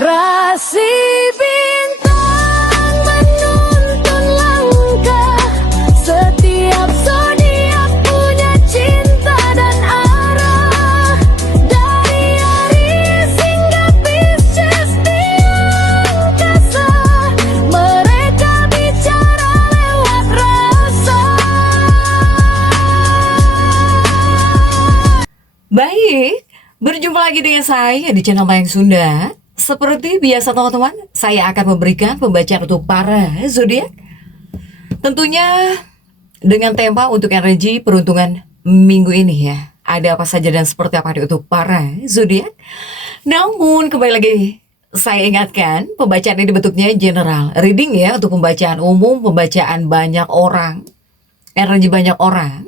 Rasi bintang menuntun langkah, setiap zodiak punya cinta dan arah. Dari Aries hingga Pisces di angkasa, mereka bicara lewat rasa. Baik, berjumpa lagi dengan saya di channel Mayang Sunda. Seperti biasa teman-teman, saya akan memberikan pembacaan untuk para zodiak. Tentunya dengan tema untuk energi peruntungan minggu ini ya. Ada apa saja dan seperti apa untuk para zodiak. Namun kembali lagi saya ingatkan, pembacaan ini bentuknya general reading ya, untuk pembacaan umum, pembacaan banyak orang, energi banyak orang.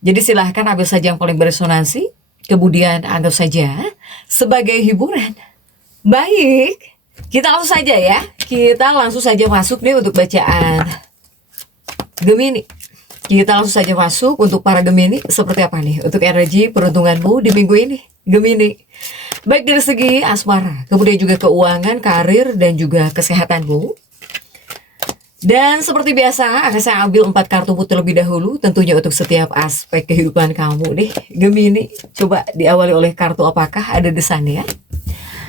Jadi silahkan ambil saja yang paling beresonansi, kemudian anggap saja sebagai hiburan. Baik, kita langsung saja ya. Kita langsung saja masuk nih untuk bacaan Gemini. Kita langsung saja masuk untuk para Gemini. Seperti apa nih untuk energi peruntunganmu di minggu ini, Gemini? Baik dari segi asmara, kemudian juga keuangan, karir, dan juga kesehatanmu. Dan seperti biasa, akan saya ambil 4 kartu terlebih dahulu, tentunya untuk setiap aspek kehidupan kamu nih, Gemini. Coba diawali oleh kartu apakah? Ada desan ya.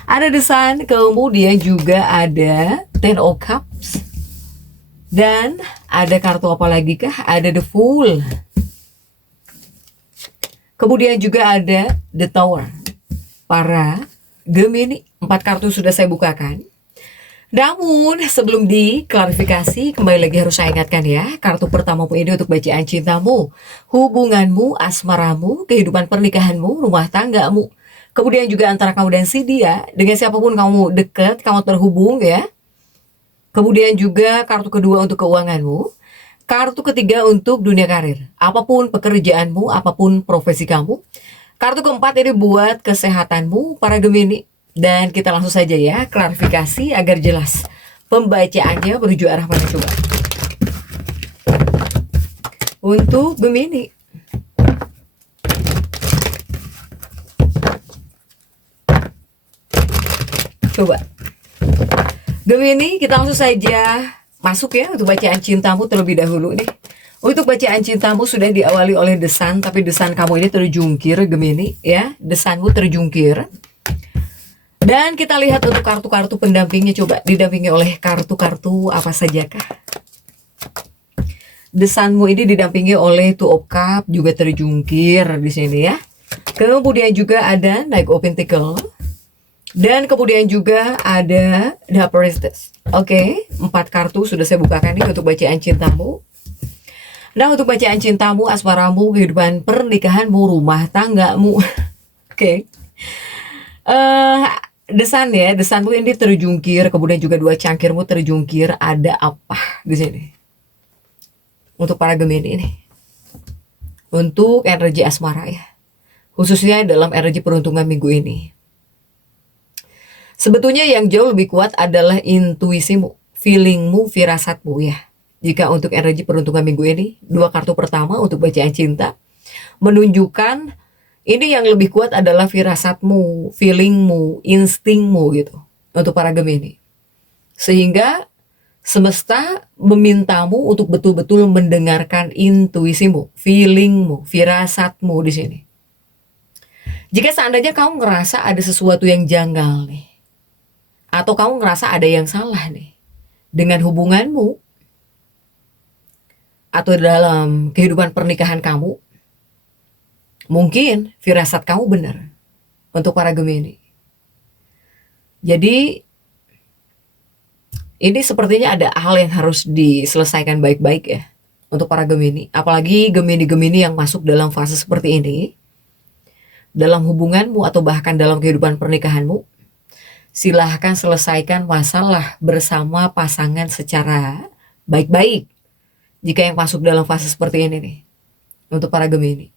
Ada desan, kemudian juga ada Ten of Cups. Dan ada kartu apa lagi kah? Ada The Fool. Kemudian juga ada The Tower. Para Gemini, 4 kartu sudah saya bukakan. Namun sebelum diklarifikasi, kembali lagi harus saya ingatkan ya, kartu pertamamu ini untuk bacaan cintamu, hubunganmu, asmaramu, kehidupan pernikahanmu, rumah tanggamu, kemudian juga antara kamu dan si dia, dengan siapapun kamu dekat, kamu terhubung ya. Kemudian juga kartu kedua untuk keuanganmu, kartu ketiga untuk dunia karir, apapun pekerjaanmu, apapun profesi kamu. Kartu keempat ini buat kesehatanmu, para Gemini. Dan kita langsung saja ya, klarifikasi agar jelas pembacaannya menuju arah mana coba. Untuk Gemini, coba Gemini, kita langsung saja masuk ya untuk bacaan cintamu terlebih dahulu nih. Untuk bacaan cintamu sudah diawali oleh desan, tapi desan kamu ini terjungkir Gemini ya, desanmu terjungkir. Dan kita lihat untuk kartu-kartu pendampingnya, coba didampingi oleh kartu-kartu apa sajakah. Desanmu ini didampingi oleh Two of Cups, juga terjungkir di sini ya. Kemudian juga ada Knight of Pentacles. Dan kemudian juga ada The Priestess. Oke, 4 kartu sudah saya bukakan nih untuk bacaan cintamu. Nah, untuk bacaan cintamu, asmaramu, kehidupan pernikahanmu, rumah tanggamu. Oke. Desan ya, desanmu ini terjungkir, kemudian juga 2 cangkirmu terjungkir. Ada apa di sini? Untuk para Gemini ini. Untuk energi asmara ya. Khususnya dalam energi peruntungan minggu ini. Sebetulnya yang jauh lebih kuat adalah intuisimu, feelingmu, firasatmu ya. Jika untuk energi peruntungan minggu ini, 2 kartu pertama untuk bacaan cinta menunjukkan ini yang lebih kuat adalah firasatmu, feelingmu, instingmu gitu untuk para Gemini. Sehingga semesta memintamu untuk betul-betul mendengarkan intuisimu, feelingmu, firasatmu di sini. Jika seandainya kamu ngerasa ada sesuatu yang janggal nih, atau kamu ngerasa ada yang salah nih dengan hubunganmu, atau dalam kehidupan pernikahan kamu, mungkin firasat kamu benar untuk para Gemini. Jadi ini sepertinya ada hal yang harus diselesaikan baik-baik ya untuk para Gemini. Apalagi Gemini-Gemini yang masuk dalam fase seperti ini, dalam hubunganmu atau bahkan dalam kehidupan pernikahanmu. Silahkan selesaikan masalah bersama pasangan secara baik-baik. Jika yang masuk dalam fase seperti ini nih untuk para Gemini.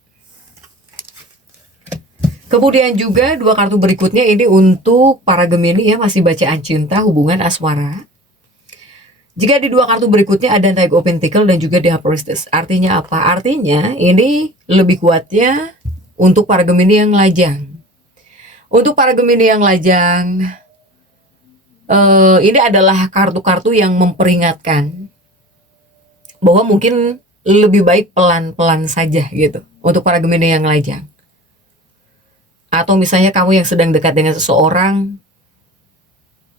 Kemudian juga 2 kartu berikutnya ini untuk para Gemini ya, masih bacaan cinta, hubungan, asmara. Jika di 2 kartu berikutnya ada Knight of Pentacles dan juga The Priestess. Artinya apa? Artinya ini lebih kuatnya untuk para Gemini yang lajang. Untuk para Gemini yang lajang, Ini adalah kartu-kartu yang memperingatkan bahwa mungkin lebih baik pelan-pelan saja gitu untuk para Gemini yang lajang. Atau misalnya kamu yang sedang dekat dengan seseorang,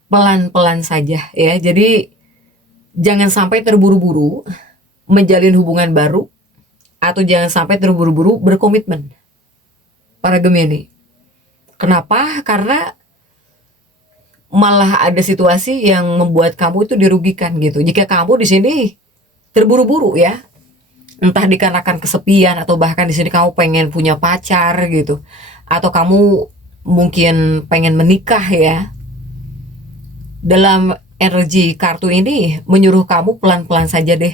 pelan-pelan saja ya. Jadi jangan sampai terburu-buru menjalin hubungan baru, atau jangan sampai terburu-buru berkomitmen para Gemini. Kenapa? Karena malah ada situasi yang membuat kamu itu dirugikan gitu. Jika kamu di sini terburu-buru ya, entah dikarenakan kesepian atau bahkan di sini kamu pengen punya pacar gitu, atau kamu mungkin pengen menikah ya. Dalam energi kartu ini menyuruh kamu pelan-pelan saja deh.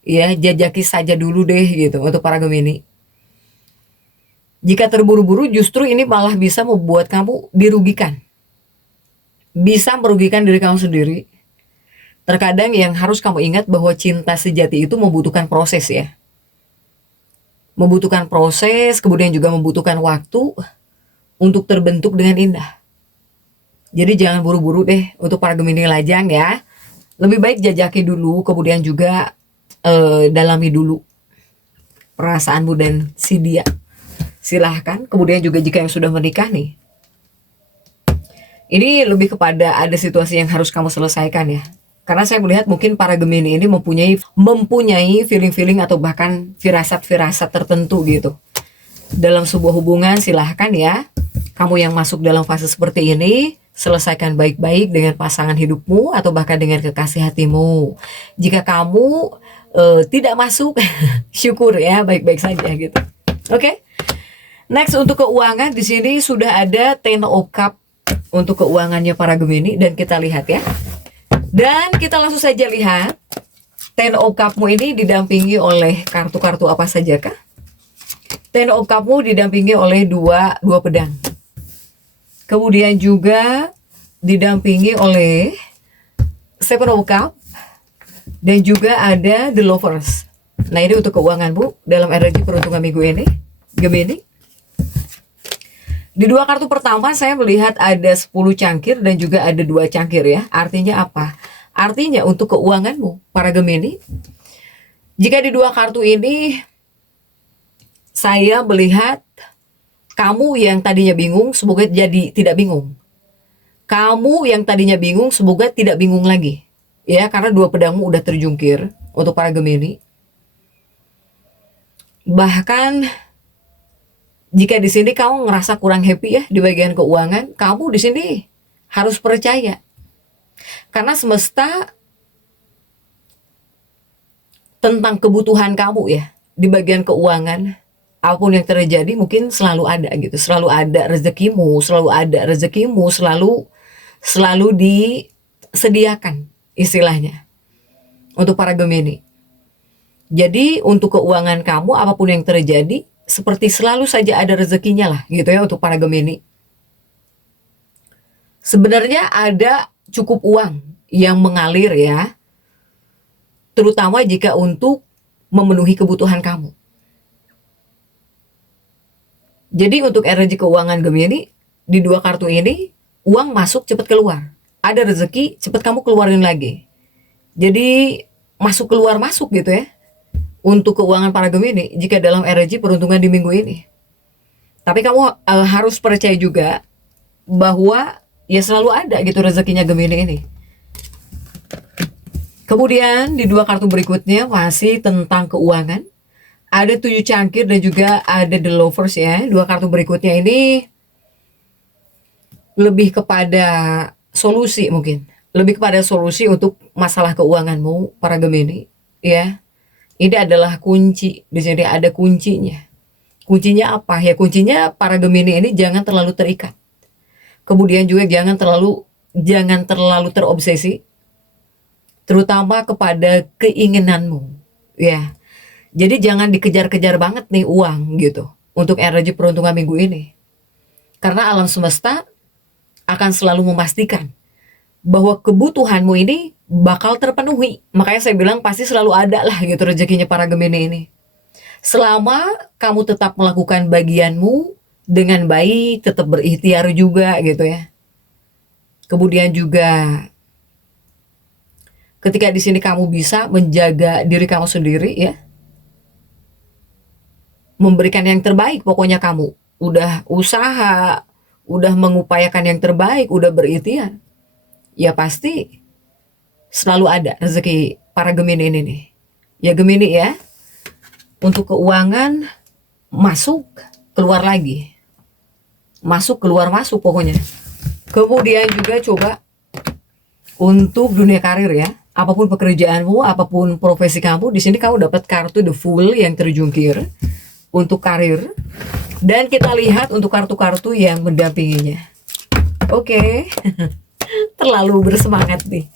Ya, jajaki saja dulu deh gitu untuk para Gemini. Jika terburu-buru justru ini malah bisa membuat kamu dirugikan. Bisa merugikan diri kamu sendiri. Terkadang yang harus kamu ingat bahwa cinta sejati itu membutuhkan proses ya. Membutuhkan proses, kemudian juga membutuhkan waktu untuk terbentuk dengan indah. Jadi jangan buru-buru deh untuk para Gemini lajang ya. Lebih baik jajaki dulu, kemudian juga dalami dulu perasaanmu dan si dia. Silahkan, kemudian juga jika yang sudah menikah nih, ini lebih kepada ada situasi yang harus kamu selesaikan ya. Karena saya melihat mungkin para Gemini ini mempunyai feeling-feeling atau bahkan firasat-firasat tertentu gitu. Dalam sebuah hubungan silahkan ya, kamu yang masuk dalam fase seperti ini, selesaikan baik-baik dengan pasangan hidupmu atau bahkan dengan kekasih hatimu. Jika kamu tidak masuk, syukur ya, baik-baik saja gitu. Oke. Next untuk keuangan di sini sudah ada Ten of Cup untuk keuangannya para Gemini dan kita lihat ya. Dan kita langsung saja lihat Ten of Cup-mu ini didampingi oleh kartu-kartu apa sajakah? Ten of Cup-mu didampingi oleh dua pedang. Kemudian juga didampingi oleh Seven of Cup dan juga ada The Lovers. Nah, ini untuk keuangan Bu dalam energi peruntungan minggu ini Gemini. Di dua kartu pertama saya melihat ada 10 cangkir dan juga ada 2 cangkir ya. Artinya apa? Artinya untuk keuanganmu para Gemini, jika di dua kartu ini saya melihat kamu yang tadinya bingung semoga jadi tidak bingung. Kamu yang tadinya bingung semoga tidak bingung lagi. Ya, karena dua pedangmu udah terjungkir untuk para Gemini. Bahkan jika di sini kamu ngerasa kurang happy ya di bagian keuangan, kamu di sini harus percaya. Karena semesta tentang kebutuhan kamu ya di bagian keuangan, apapun yang terjadi mungkin selalu ada gitu, selalu ada rezekimu, selalu disediakan istilahnya untuk para Gemini. Jadi untuk keuangan kamu apapun yang terjadi seperti selalu saja ada rezekinya lah gitu ya untuk para Gemini. Sebenarnya ada cukup uang yang mengalir ya, terutama jika untuk memenuhi kebutuhan kamu. Jadi untuk energi keuangan Gemini di dua kartu ini, uang masuk cepat keluar, ada rezeki cepat kamu keluarin lagi. Jadi masuk keluar masuk gitu ya untuk keuangan para Gemini jika dalam energi peruntungan di minggu ini. Tapi kamu harus percaya juga bahwa ya selalu ada gitu rezekinya Gemini ini. Kemudian di dua kartu berikutnya masih tentang keuangan. Ada 7 cangkir dan juga ada The Lovers ya. Dua kartu berikutnya ini lebih kepada solusi mungkin. Lebih kepada solusi untuk masalah keuanganmu para Gemini ya. Ini adalah kunci. Di sini ada kuncinya. Kuncinya apa? Ya kuncinya para Gemini ini jangan terlalu terikat. Kemudian juga jangan terlalu terobsesi, terutama kepada keinginanmu. Ya. Jadi jangan dikejar-kejar banget nih uang gitu untuk energi peruntungan minggu ini. Karena alam semesta akan selalu memastikan bahwa kebutuhanmu ini bakal terpenuhi. Makanya saya bilang pasti selalu ada lah gitu rezekinya para Gemini ini. Selama kamu tetap melakukan bagianmu dengan baik, tetap berikhtiar juga gitu ya. Kemudian juga ketika di sini kamu bisa menjaga diri kamu sendiri ya, memberikan yang terbaik, pokoknya kamu udah usaha, udah mengupayakan yang terbaik, udah berikhtiar, ya pasti selalu ada rezeki para Gemini ini nih. Ya Gemini ya, untuk keuangan masuk, keluar lagi. Masuk, keluar, masuk pokoknya. Kemudian juga coba untuk dunia karir ya. Apapun pekerjaanmu, apapun profesi kamu, di sini kamu dapat kartu The Fool yang terjungkir untuk karir. Dan kita lihat untuk kartu-kartu yang mendampinginya. Oke. Terlalu bersemangat nih.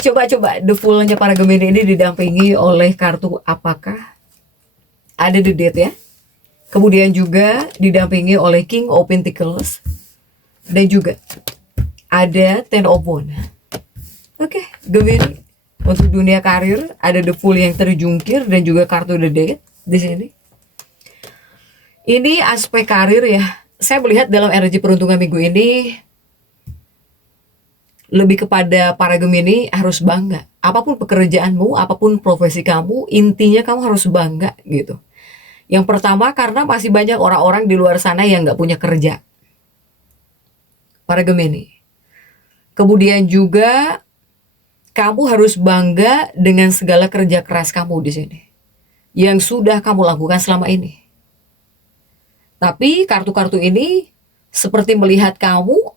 Coba-coba The Fool-nya para Gemini ini didampingi oleh kartu apakah? Ada The Death ya. Kemudian juga didampingi oleh King of Pentacles. Dan juga ada Ten of Wands. Oke, Gemini. Untuk dunia karir ada The Fool yang terjungkir dan juga kartu The Death di sini. Ini aspek karir ya. Saya melihat dalam energi peruntungan minggu ini lebih kepada para Gemini harus bangga. Apapun pekerjaanmu, apapun profesi kamu, intinya kamu harus bangga gitu. Yang pertama karena masih banyak orang-orang di luar sana yang nggak punya kerja. Para Gemini. Kemudian juga kamu harus bangga dengan segala kerja keras kamu di sini. Yang sudah kamu lakukan selama ini. Tapi kartu-kartu ini seperti melihat kamu.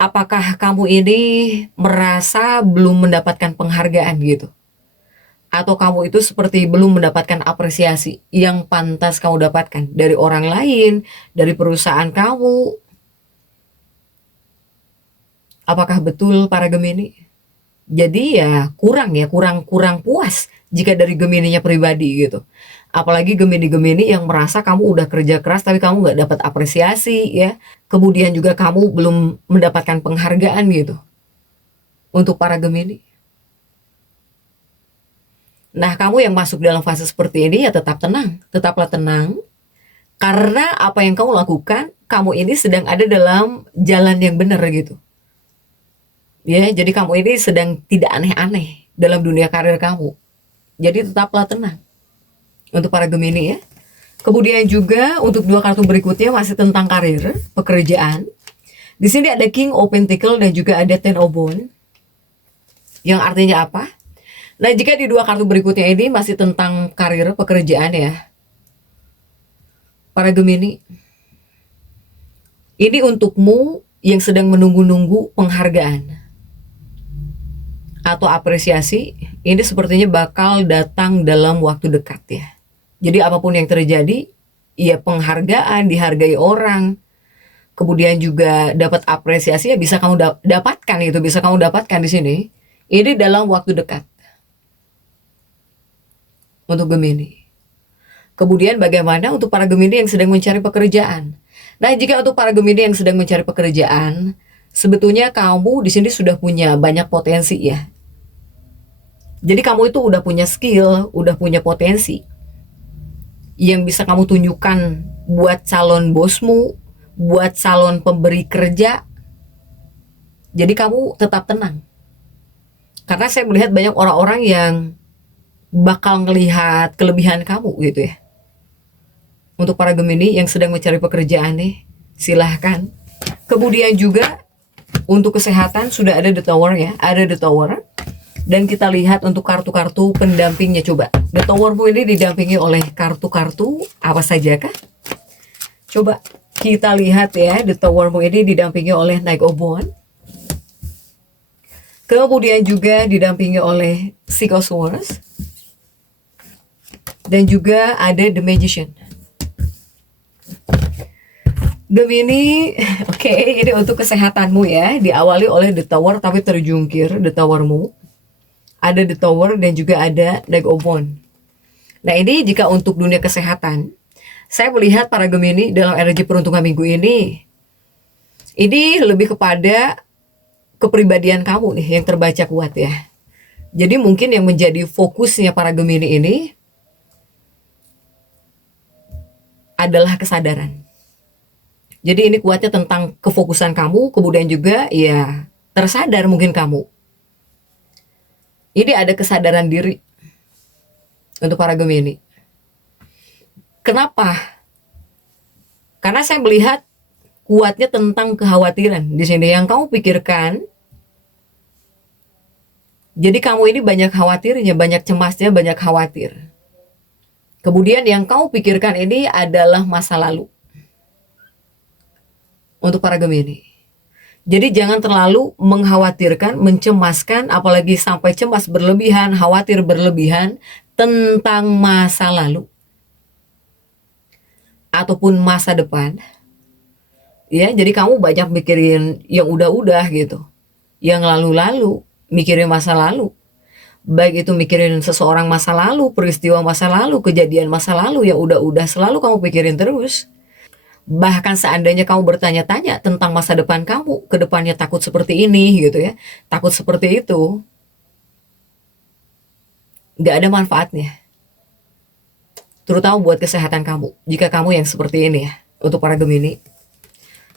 Apakah kamu ini merasa belum mendapatkan penghargaan gitu? Atau kamu itu seperti belum mendapatkan apresiasi yang pantas kamu dapatkan dari orang lain, dari perusahaan kamu. Apakah betul para Gemini? Jadi ya kurang puas jika dari Gemininya pribadi gitu. Apalagi Gemini-Gemini yang merasa kamu udah kerja keras tapi kamu nggak dapat apresiasi ya. Kemudian juga kamu belum mendapatkan penghargaan gitu. Untuk para Gemini. Nah, kamu yang masuk dalam fase seperti ini ya tetap tenang, tetaplah tenang. Karena apa yang kamu lakukan, kamu ini sedang ada dalam jalan yang benar gitu. Ya, jadi kamu ini sedang tidak aneh-aneh dalam dunia karir kamu. Jadi tetaplah tenang. Untuk para Gemini ya. Kemudian juga untuk dua kartu berikutnya masih tentang karir, pekerjaan. Di sini ada King of Pentacles dan juga ada Ten of Wands. Yang artinya apa? Nah, jika di dua kartu berikutnya ini masih tentang karir, pekerjaan ya. Para Gemini. Ini untukmu yang sedang menunggu-nunggu penghargaan. Atau apresiasi, ini sepertinya bakal datang dalam waktu dekat ya. Jadi apapun yang terjadi, ya penghargaan, dihargai orang. Kemudian juga dapat apresiasi ya bisa kamu dapatkan itu, bisa kamu dapatkan di sini. Ini dalam waktu dekat. Untuk Gemini. Kemudian bagaimana untuk para Gemini yang sedang mencari pekerjaan? Nah, jika untuk para Gemini yang sedang mencari pekerjaan, sebetulnya kamu di sini sudah punya banyak potensi ya. Jadi kamu itu udah punya skill, udah punya potensi yang bisa kamu tunjukkan buat calon bosmu, buat calon pemberi kerja. Jadi kamu tetap tenang. Karena saya melihat banyak orang-orang yang bakal ngelihat kelebihan kamu gitu ya. Untuk para Gemini yang sedang mencari pekerjaan nih, silahkan. Kemudian juga untuk kesehatan sudah ada The Tower ya, ada The Tower. Dan kita lihat untuk kartu-kartu pendampingnya coba. The Tower ini didampingi oleh kartu-kartu apa saja kah? Coba kita lihat ya, The Tower ini didampingi oleh Knight of Wands. Kemudian juga didampingi oleh Six of Swords. Dan juga ada The Magician. Gemini, oke, ini untuk kesehatanmu ya. Diawali oleh The Tower tapi terjungkir The Towermu. Ada The Tower dan juga ada Knight of Wands. Nah, ini jika untuk dunia kesehatan, saya melihat para Gemini dalam energi peruntungan minggu ini lebih kepada kepribadian kamu nih yang terbaca kuat ya. Jadi mungkin yang menjadi fokusnya para Gemini ini adalah kesadaran. Jadi ini kuatnya tentang kefokusan kamu, kemudian juga ya tersadar mungkin kamu. Ini ada kesadaran diri untuk para Gemini. Kenapa? Karena saya melihat kuatnya tentang kekhawatiran di sini yang kamu pikirkan. Jadi kamu ini banyak khawatirnya, banyak cemasnya, banyak khawatir. Kemudian yang kamu pikirkan ini adalah masa lalu. Untuk para Gemini. Jadi jangan terlalu mengkhawatirkan, mencemaskan, apalagi sampai cemas berlebihan, khawatir berlebihan tentang masa lalu. Ataupun masa depan. Ya, jadi kamu banyak mikirin yang udah-udah gitu. Yang lalu-lalu, mikirin masa lalu. Baik itu mikirin seseorang masa lalu, peristiwa masa lalu, kejadian masa lalu yang udah-udah selalu kamu pikirin terus. Bahkan seandainya kamu bertanya-tanya tentang masa depan kamu, ke depannya takut seperti ini gitu ya, takut seperti itu, nggak ada manfaatnya. Terutama buat kesehatan kamu, jika kamu yang seperti ini ya, untuk para Gemini.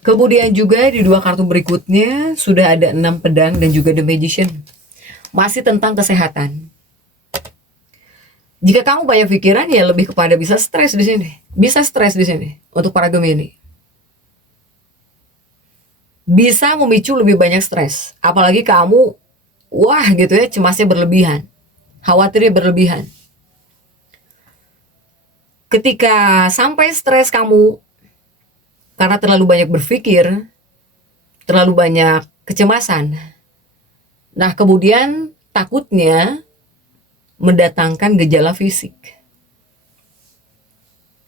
Kemudian juga di dua kartu berikutnya, sudah ada 6 pedang dan juga The Magician. Masih tentang kesehatan. Jika kamu banyak pikiran ya lebih kepada bisa stres di sini. Bisa stres di sini untuk para Gemini. Bisa memicu lebih banyak stres. Apalagi kamu wah gitu ya, cemasnya berlebihan. Khawatirnya berlebihan. Ketika sampai stres kamu karena terlalu banyak berpikir, terlalu banyak kecemasan. Nah, kemudian takutnya mendatangkan gejala fisik.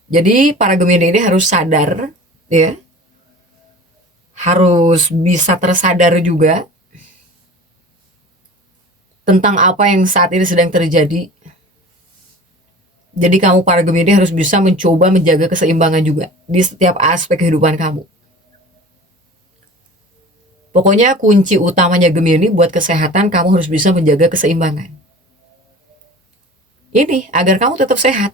Jadi para Gemini ini harus sadar ya. Harus bisa tersadar juga tentang apa yang saat ini sedang terjadi. Jadi kamu para Gemini harus bisa mencoba menjaga keseimbangan juga di setiap aspek kehidupan kamu. Pokoknya kunci utamanya Gemini buat kesehatan, kamu harus bisa menjaga keseimbangan. Ini agar kamu tetap sehat.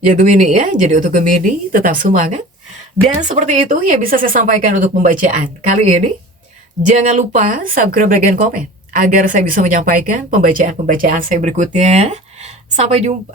Ya Gemini ya, jadi untuk Gemini tetap semangat. Dan seperti itu yang bisa saya sampaikan untuk pembacaan kali ini. Jangan lupa subscribe, like, dan komen agar saya bisa menyampaikan pembacaan-pembacaan saya berikutnya. Sampai jumpa.